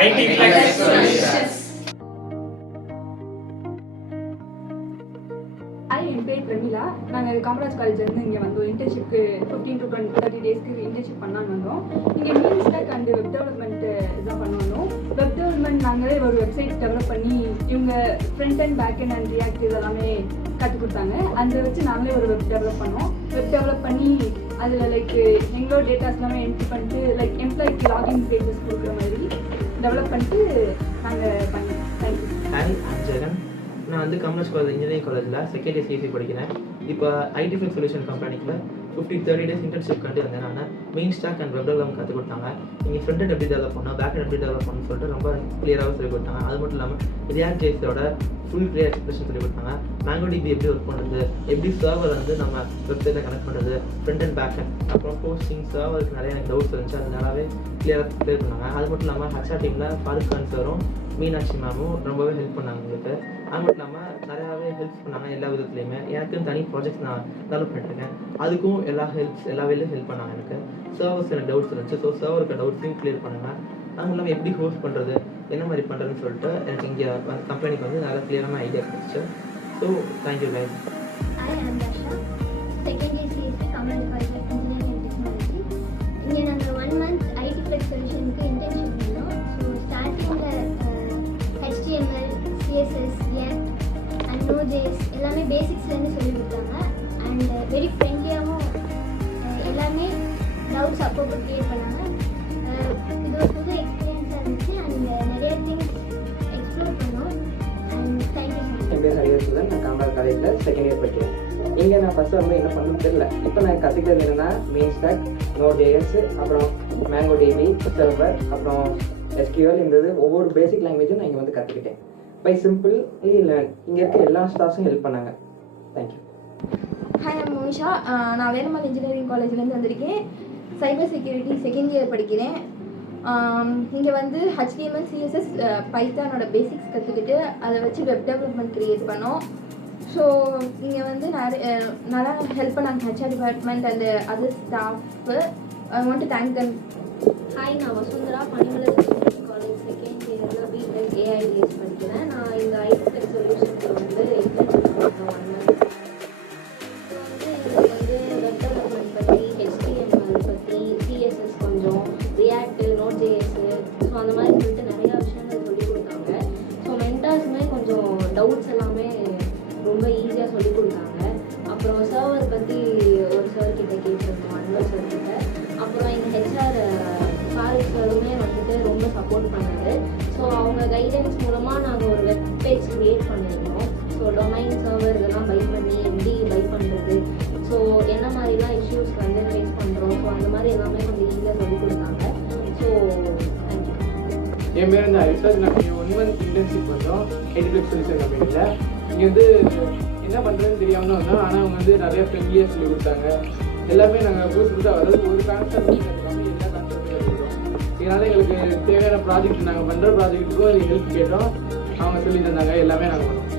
IT Flex Solutions. என் பேர் பிரமிளா. நாங்கள் காமராஜ் காலேஜ்லேருந்து இங்கே வந்தோம். இன்டர்ன்ஷிப்க்கு 15 to 30 டேஸ்க்கு இன்டர்ன்ஷிப் பண்ணான்னு வந்தோம். இங்கே மீன் ஸ்டாக் அண்ட் வெப் டெவலப்மெண்ட் தான் பண்ணுவோம். வெப் டெவலப்மெண்ட் நாங்களே ஒரு வெப்சைட் டெவலப் பண்ணி இவங்க front and back and react இதெல்லாமே கற்றுக் கொடுத்தாங்க. அதை வச்சு நாங்களே ஒரு வெப் டெவலப் பண்ணோம். வெப் டெவலப் பண்ணி அதில் எங்களோட டேட்டாஸ் எல்லாமே என்ட்ரி பண்ணிட்டு எம்ப்ளாய்க்கு லாகின் பேஜஸ் கொடுக்குற மாதிரி டெவலப் பண்ணிட்டு நாங்கள் பண்ணோம். தேங்க்யூ. Hi, I'm Jagan. நான் வந்து காமராஜ் காலேஜ் இன்ஜினியரிங் காலேஜில் செகண்ட் இயர் சிஎஸ்சி படிக்கிறேன். இப்போ ஐடி ஃபிளெக்ஸ் சொல்யூஷன் கம்பெனிக்கு 30 டேஸ் இன்டர்ன்ஷிப் கண்டு வந்தேன். நான் மெயின் ஸ்டாக் அண்ட் வெப் டெவலப்மெண்ட் கற்றுக் கொடுத்தாங்க. நீங்கள் ஃப்ரண்ட் எப்படி டெவலப் பண்ணணும், பேக் எப்படி டெவலப் பண்ணணும்னு சொல்லிட்டு ரொம்ப கிளியராக சொல்லிக் கொடுத்தாங்க. அது மட்டும் இல்லாமல் ரியாக்ட் ஜேஸோட ஃபுல் கிளியர் எக்ஸ்பிரஷன் சொல்லிக் கொடுத்தாங்க. MongoDB எப்படி ஒர்க் பண்ணுறது, எப்படி சர்வர் வந்து நம்ம வெப்சைட்டில் கனெக்ட் பண்ணுறது, ஃப்ரண்ட் அண்ட் பேக் அண்ட் அப்புறம் போஸ்டிங் சர்வருக்கு நிறைய எனக்கு டவுட்ஸ் இருந்துச்சு. அது நல்லாவே கிளியர் பண்ணாங்க. அது மட்டும் இல்லாமல் ஹச்ஆர் டீமில் ஃபாரூக் கான் சாரும் மீனாட்சி மேமும் ரொம்பவே ஹெல்ப் பண்ணாங்க எங்களுக்கு. அது மட்டும் இல்லாமல் நிறையாவே ஹெல்ப் பண்ணாங்க எல்லா விதத்துலையுமே. எனக்குன்னு தனி ப்ராஜெக்ட்ஸ் நான் டெவலப் பண்ணிட்டுருக்கேன். அதுக்கும் எல்லா வேலையும் ஹெல்ப் பண்ணாங்க எனக்கு. சர்வர்ஸ் எனக்கு டவுட்ஸ் இருந்துச்சு. ஸோ சர்வருக்கு டவுட்ஸையும் கிளியர் பண்ணுங்க. அதுவும் இல்லாமல் எப்படி ஹோஸ்ட் பண்ணுறது, என்ன மாதிரி பண்ணுறதுன்னு சொல்லிட்டு எனக்கு இங்கே கம்பெனிக்கு வந்து நல்லா கிளியரான ஐடியா இருந்துச்சு. So thank you guys. I am Dasha, second year CSC Commerce College of Engineering and Technology. இங்கே நாங்கள் 1 month IT Flex Solutionக்கு இன்டர்ன்ஷிப் பண்ணோம். ஸோ ஸ்டார்டிங்கில் HTML, CSS, React and Node.js எல்லாமே பேசிக்ஸ்லேருந்து சொல்லி கொடுத்தாங்க. அண்ட் வெரி ஃப்ரெண்ட்லியாகவும் எல்லாமே டவுட்ஸ் அப்பப்போ க்ரியேட் பண்ணாங்க. இது ஒரு புது எக்ஸ்பீரியன்ஸாக இருந்துச்சு. அண்ட் நிறைய திங்ஸ் எக்ஸ்ப்ளோர் பண்ணோம். And thank you so much. என் பேர் ஹரிவர்ஷன். நான் காமராஜ் காலேஜில் செகண்ட் இயர் படிக்கிறேன். இங்கே நான் ஃபஸ்ட்டு வந்து என்ன பண்ணணும்னு தெரியல. இப்போ நான் கற்றுக்கிறது என்னென்னா மெயின் ஸ்டாக், Node.js, அப்புறம் MongoDB, சர்வர், அப்புறம் SQL, இந்த ஒவ்வொரு பேசிக் லாங்குவேஜும் நான் இங்கே வந்து கற்றுக்கிட்டேன். By simple learn. இங்கே இருக்க எல்லா ஸ்டாஃப்ஸும் ஹெல்ப் பண்ணாங்க. தேங்க்யூ. ஹாய், நான் மோனிஷா. நான் வேலம்மாள் இன்ஜினியரிங் காலேஜ்லேருந்து வந்திருக்கேன். சைபர் செக்யூரிட்டி செகண்ட் இயர் படிக்கிறேன். இங்கே வந்து HTML, CSS, பைத்தானோட பேசிக்ஸ் கற்றுக்கிட்டு அதை வச்சு வெப் டெவலப்மெண்ட் க்ரியேட் பண்ணோம். ஸோ இங்கே வந்து நல்லா ஹெல்ப் பண்ணாங்க HR department and other staff. I want to thank them. Hi, நான் வசுந்தரா, பனிமலை காலேஜ் செகண்ட் இயரில் பிடெக் ஏஐடிஎஸ் படிக்கிறேன். நான் இந்த ஐடி ஃப்ளெக்ஸ் சொல்யூஷன்ஸில் வந்து இன்டர்ன்ஷிப் பண்ணேன் 1 month. ஸோ வந்து எனக்கு வந்து வெப் டெவலப்மெண்ட் பற்றி, HTML பற்றி, CSS கொஞ்சம், React, Node.js, ஸோ அந்த மாதிரி சொல்லிட்டு நிறையா விஷயங்கள் சொல்லிக் கொடுத்தாங்க. ஸோ மென்டார்ஸுமே கொஞ்சம் டவுட்ஸ் எல்லாமே ரொம்ப ஈஸியாக சொல்லிக் கொடுத்தாங்க. அப்புறம் சர்வர் பற்றி ஒரு சார் கிட்ட கேட்டிருந்தோம், அன்வர் சார் கிட்ட. அப்புறம் எங்கள் ஹெச்ஆர் ஃபாரூக் சாருமே வந்துட்டு ரொம்ப சப்போர்ட் பண்ணாரு. ஸோ அவங்க கைடன்ஸ் மூலமாக நாங்கள் ஒரு வெப் பேஜ் க்ரியேட் பண்ணியிருந்தோம். ஸோ டொமைன் சர்வர் இதெல்லாம் பை பண்ணி எப்படி பை பண்ணுறது, ஸோ என்ன மாதிரிலாம் இஷ்யூஸ் வந்து ஃபேஸ் பண்ணுறோம், ஸோ அந்த மாதிரி எல்லாமே கொஞ்சம் ஈஸியாக சொல்லிக் கொடுத்தாங்க. So thank you. என் பேர் வந்து ஹரிசாஜ். நாங்கள் 1 month இன்டர்ன்ஷிப் பண்ணோம் ஐடி ஃப்ளெக்ஸ் சொல்யூஷன் கம்பெனியில். இங்கே வந்து என்ன பண்ணுறதுன்னு தெரியாமல் வந்தோம். ஆனால் அவங்க வந்து நிறைய ஃப்ரெண்ட்லியாக சொல்லி கொடுத்தாங்க. எல்லாமே நாங்கள் புதுசாக அதாவது ஒரு கான்செப்ட் எல்லாமே எல்லா கான்செப்டும் எடுத்துக்கிறோம். இதனால் எங்களுக்கு தேவையான ப்ராஜெக்ட் நாங்கள் பண்ணுற ப்ராஜெக்ட்டுக்கும் ஹெல்ப் கேட்டோம். அவங்க சொல்லி தந்தாங்க. எல்லாமே நாங்கள் பண்ணோம்.